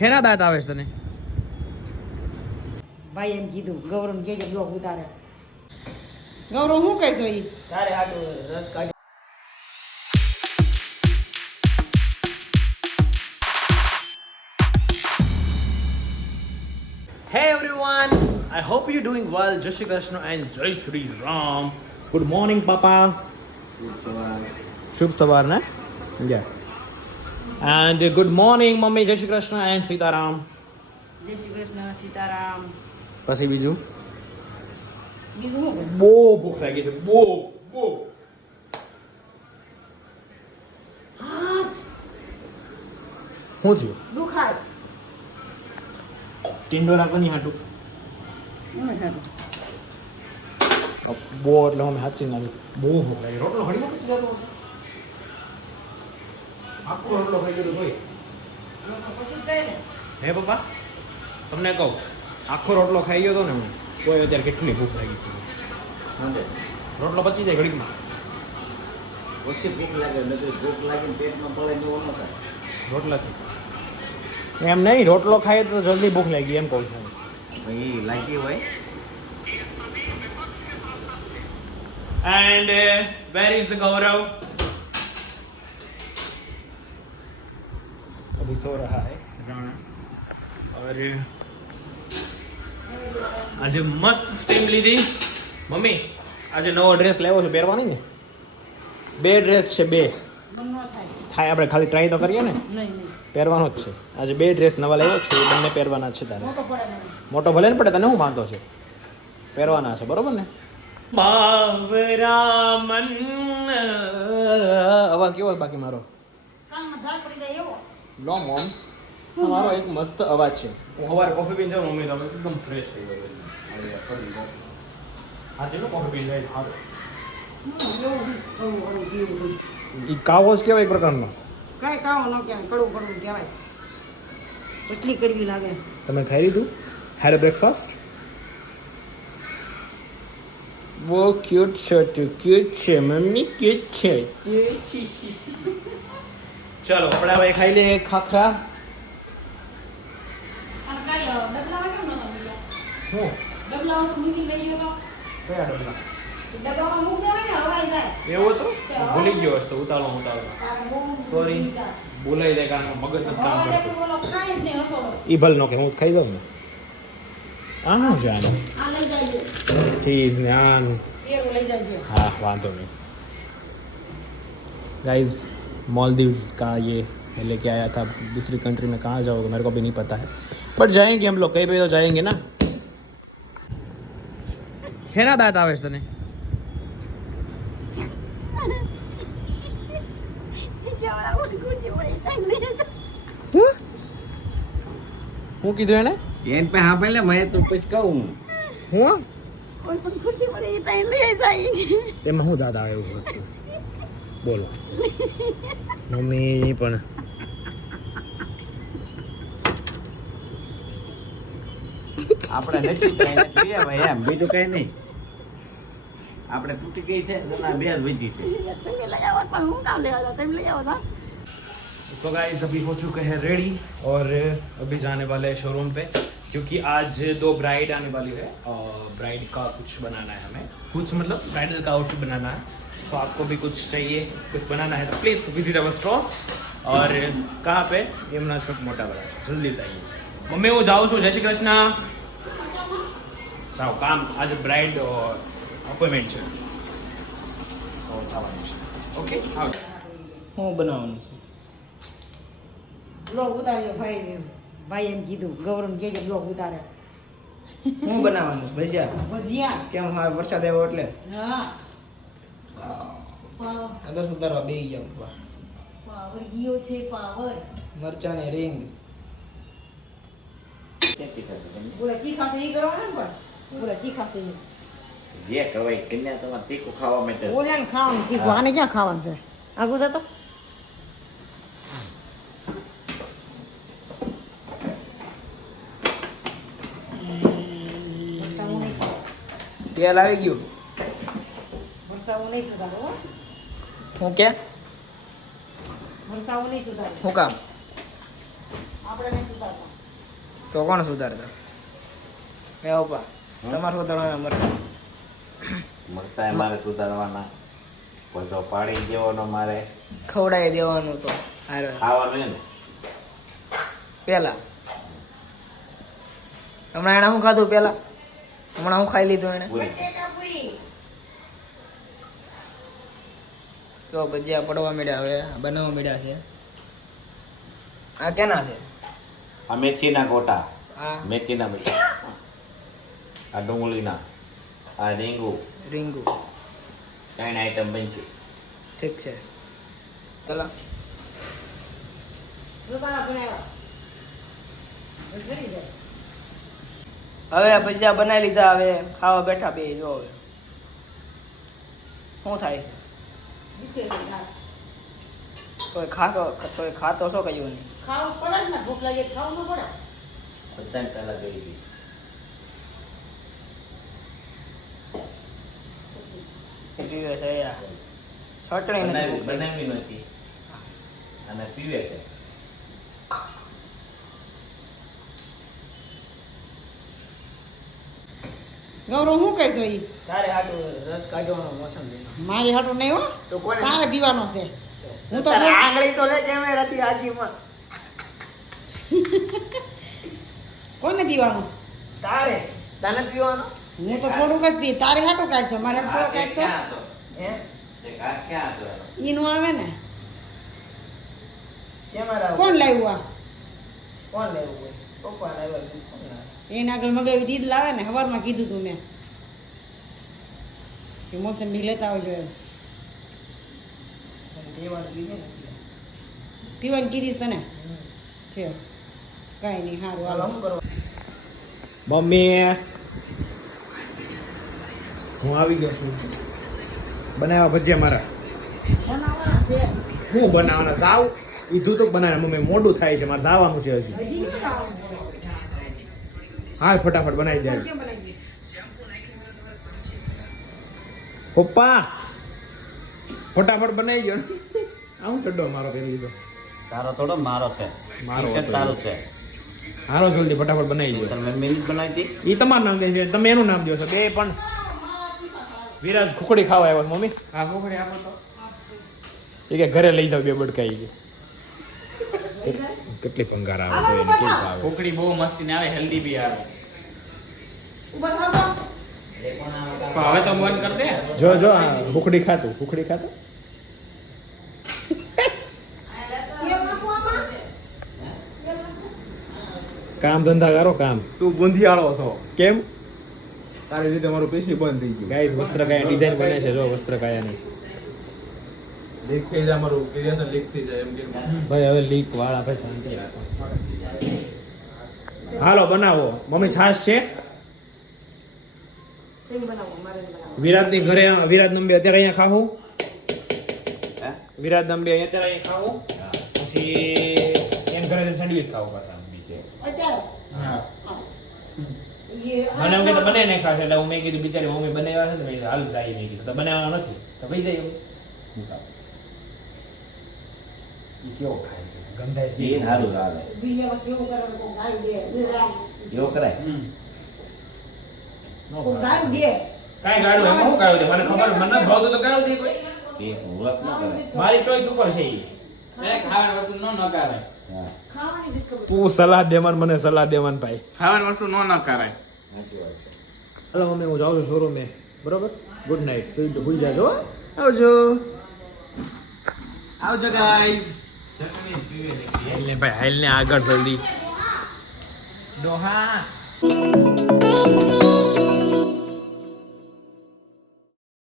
હેના દાંત આવે છે તને? ભાઈ એમ કીધું ગૌરવ કે બ્લોક ઉતારે. ગૌરવ શું કહેશો ઈ? તારે આટલું રસ કાઢ. Hey everyone, I hope you're doing well. Jai Shri Krishna and Jai Shri Ram. Good morning, Papa. Shubh Savar, na? Yeah. And good morning, Mummy. Jai Shri Krishna and Sitaram. જય શ્રી કૃષ્ણ સીતારામ. પછી બીજું બીજું શું કહે? બહુ ભૂખ લાગી છે. બહુ. હાસ શું થયું? દુખાય. ટિંડોરા કોની હાટું? બહુ એટલે અમે સાચી નાખી. બહુ ભૂખ લાગી. રોટલો હળીમાં પછી જતો હશે. આખો રોટલો ખાઈ ગયો ભાઈ. પછી જાય ને. હે પપ્પા, તમને કહું, આખો રોટલો ખાઈ ગયો હતો ને હું, કોઈ અત્યારે કેટલી ભૂખ લાગી છે. રોટલો પચી જાય ઘડીકમાં. ઓછી ભૂખ લાગે નથી, ભૂખ લાગીને પેટમાં પડે ને એવું ન થાય. રોટલાથી એમ નહીં, રોટલો ખાઈએ તો જલ્દી ભૂખ લાગી એમ કહું છું. ભાઈ લાગી હોય. एंड वेर इज गौरव? अभी सो रहा है राणा. और આજે મસ્ત સ્ટીમ લીધી. મમ્મી આજે નવો ડ્રેસ લેવો છે, પહેરવાની ને? બે ડ્રેસ છે, બે મન ન થાય. થાય, આપણે ખાલી ટ્રાય તો કરીએ ને. નહીં. પહેરવાનો જ છે આજે. બે ડ્રેસ નવા લાવ્યો છું, એ બંને પહેરવાના છે તારે. મોટો પડે નહીં. મોટો ભલે ને પડે, તને શું વાંધો છે? પહેરવાના છે, બરોબર ને? બાવરામન અવાજ કેવો છે બાકી મારો? કાનમાં ધાર પડી જાય એવો. નો મોમ, મારો એક મસ્ત અવાજ છે. હું સવારે કોફી પીને જાઉં મમ્મી, તમે એકદમ ફ્રેશ થઈ ગયો. આજે નો કોફી પીને જાય સારું. એ કાવો જ કેવાય એક પ્રકારનો. કાંઈ કામ ન કહેવાય, કડવું કહેવાય. એટલી કડવી લાગે. તમે ખાઈ લીધું? હેડ બ્રેકફાસ્ટ? वो क्यूट छोटू क्यूट છે મમ્મી, ક્યુટ છે. ચલો આપણે હવે ખાઈ લઈએ ખાખરા. અને કાંઈ ડબલામાં કેમ નતો મૂક્યા? હું ડબલામાં મૂકી લઈ ગયો. કયા ડબલા? ડબ્બામાં મૂકી દેવાય ને, હવાઈ જાય. એવું તો ભૂલી ગયો હશે. ઉતાળો સોરી, બોલાઈ જાય કારણ કે મગજ નથી કામ હવા કરતું. દેખું ઓલો ખાય જ નહીં હસો. ઈ ભલ નો કે હું ખાઈ જાઉં ને. આ શું છે આનું? આ લઈ જાય. ચીઝ ને આનું. પેરું લઈ જાય છે. हाँ वांधो नहीं. गाइस मालदीव्स का ये मैं लेके आया था. दूसरी कंट्री में कहाँ जाओगे मेरे को भी नहीं पता है, बट जाएंगे हम लोग. कहीं पे तो जाएंगे ना. है ना दांत આવે છે તને? હું કીધું એને? એન પે હા પહેલે મેં તો પછી કહું હું કોઈ પણ ખુરશી પડે એ તાઈ લઈ જાય. તેમાં હું દાદા આવ્યું હતું? બોલો મમ્મી. પણ આપણે નથી કહીએ ભાઈ, એમ બીજું કઈ નહીં. આપણે તૂટી ગઈ છે, ના બે જ વીજી છે. તમે લઈ આવો પણ હું કામ લેવા જાઉં? તમે લઈ આવો તા. तो गाइस अभी हो चुके हैं रेडी और अभी जाने वाले हैं शोरूम पे, क्योंकि आज दो ब्राइड आने वाली है और ब्राइड का कुछ बनाना है हमें. कुछ मतलब ब्राइडल का आउटफिट बनाना है. तो आपको भी कुछ चाहिए, कुछ बनाना है तो प्लीज़ विजिट अवर स्टोर. और कहाँ पे? यमुना चौक मोटा वाला. जल्दी से आइए. मम्मी वो जाओ छो. जय श्री कृष्ण. जाओ काम. आज ब्राइड अपॉइंटमेंट છે તો જવાનું છે. ઓકે શું બનાવવાનું છે? બ્લોગ ઉતાર્યો ભાઈ. ભાઈ એમ કીધું ગૌરવ કે બ્લોગ ઉતારે. શું બનાવવાનું? ભજીયા. ભજીયા. કેમ હા વરસાદ આવ્યો એટલે હા. આ તો સુધારવા બેસી જાવ. પાવર ગયો છે, પાવર. મરચાની રીંગ. બોલા તીખા છે એ કરવાના ને પણ. બોલા તીખા છે જે કહેવાય કન્યા તમારે તીખું ખાવા માટે. બોલ્યા ને ખાવાનું તીખું. આને ક્યાં ખાવાનું છે? આગું જતો તેલ આવી ગયું. વરસાવું નહીં સુધારો. હું કે વરસાવું નહીં સુધારો. શું કામ? આપણે નહીં સુધારતા. તો કોણ સુધારતા એ પપ્પા તમારે સુધારવાના મરસા મરસાય મારે સુધારવાના બધો પાડી દેવાનો મારે ખવડાવી દેવાનું તો હારે ખાવાનું હે ને પેલા હમણાં એને શું ખાધું પેલા હમણાં હું ખાઈ લીધું એને પૂરી બટેકા પૂરી. તો ભજીયા પડવા મળ્યા હવે બનાવવા મળ્યા છે આ કેના છે આ મેથીના ગોટા આ મેથીના ભજીયા આ ડુંગળીના આ રીંગુ રીંગુ 3 આઈટમ બનશે ઠીક છે પેલા દુકાના બનાવ્યા. બસ બની જાય. હવે ભજીયા બનાવી લીધા હવે ખાવા બેઠા બે જો હવે શું થાય છે દીકરી ના. તોય ખાતો છો કયું નહીં ખાવું પડે જ ને, ભૂખ લાગે તો ખાવું ન પડે. બધાને પહેલા ગઈ ગઈ પીવે છે યાર ચટણી નથી ભૂખ લાગી. બનાવી નથી અને પીવે છે ગૌરવ શું કહેશો ઈ? તારે હાટું રસ કાઢવાનો મોસમ લેનો મારી હાટું નહીં હો, તો કોને તારે પીવાનો છે. હું તો તારે આંગળી તો લે કેમેરા હતી આજીમાં કોને પીવાનું? તારે તને જ પીવાનો હું તો થોડુંક જ પી. તારે હાટું કાઢશો, મારે હાટું થોડું કાઢશો. ક્યાં હતો હે તે ઘાટ ક્યાં હતો એનો? ઈ નું આવે ને. કેમેરા કોણ લાવ્યું આ? કોણ લેવું હોય પપ્પા લાવ્યા કોણ લાવે એને આગળ મગાવી દીધ લાવે ને, સવારમાં કીધું તું મેં કે મોસંબી લેતા આવજો એમ. મને પીવાનું પીધે ને પીવાની કીધીશ તને છે કાંઈ નહીં, સારું હાલો હાલો. શું કરવા મમ્મી હું આવી ગયો છું બનાવ્યા ભજીયા મારા બનાવવાના છે. હું બનાવવાના સાવ કીધું તો બનાવે મમ્મી મોડું થાય છે મારે દાવાનું છે હજી હજી નહીં ખાવાનું. હા ફટાફટ બનાવી જાય કેમ બનાવી? પપ્પા ફટાફટ બનાવી ગયો આવું ચડ્ડો મારો પહેરી લીધો તારો થોડો મારો છે મારો ટી-શર્ટ હતો. તારું છે હારો જલ્દી ફટાફટ બનાવી ગયો તાર મમ્મીની જ બનાવી એ તમારું નામ દે છે તમે એનું નામ દો છો બે પણ વિરાજ ખુકડી ખાવા આવ્યો છે, મમ્મી હા ખુકડી આપો તો એ કે ઘરે લઈ જાવ બે બડકાઈ ગઈ કેટલી પંગાર આવે તો એને કેવું આવે ખોખડી બહુ મસ્તી ને આવે, હેલ્ધી બી આવે. ઉભા થાવ તો. પણ હવે તો બંધ કર દે. જો જો આ ખુકડી ખાતું તેલ નાખો આમાં. કામ ધંધા કરો કામ તું બુંધિયાળો છો કેમ તારી રીતે મારું પેશી બંધ થઈ ગયું ગાઈસ વસ્ત્રકાયા ડિઝાઇન બને છે જો વસ્ત્રકાયાની લીક થઈ જાય મારું ક્રિએશન લીક થઈ જાય એમ કે ભાઈ હવે લીક વાળા ભાઈ શાંતિ રાખો હાલો બનાવો મમ્મી છાશ છે તેમ બનાવો, મારે જ બનાવો. વિરાટની ઘરે વિરાટ નંબી અત્યારે અહીંયા ખાવું હે વિરાટ નંબી અત્યારે અહીંયા ખાવું પછી એમ ઘરે સેન્ડવિચ ખાવું પાછા બીજે અત્યારે હા હા. મને એમ કે તો બને નહીં ખાશે એટલે હું મેં કીધું બિચારી મમ્મી બનાવ્યા છે ને મેં કીધું હાલ જાય મેં કીધું તો બનાવવાનો નથી તો ભાઈ જાય એવું ઈ કેવો ખાય છે ગંધાય છે એ સારું લાગે બીજામાં કેવું કરવાનું, કોક ગાળી દે. એવો કરાય કોક ગાળી દે. કાંઈ ગાળું એમાં હું ગાળું દે મને ખબર મને નથી ભાવતું તો ગાળું દે કોઈ એ વ્રત ન કરાય મારી ચોઈસ ઉપર છે ઈ એને ખાવાની વસ્તુ ન નકારાય. હા ખાવાની રીત ખબર. તું સલાહ દેવાન મને સલાહ દેવાન ભાઈ ખાવાની વસ્તુ ન નકારાય. સાચી વાત છે હલો મમ્મી હું જાઉં છું શોરૂમે બરોબર ગુડ નાઇટ સુઈ જાજો હો? આવજો આવજો ગાઈઝ. હાલ ને ભાઈ હાલ ને આગળ જલ્દી ડોહા Thank you.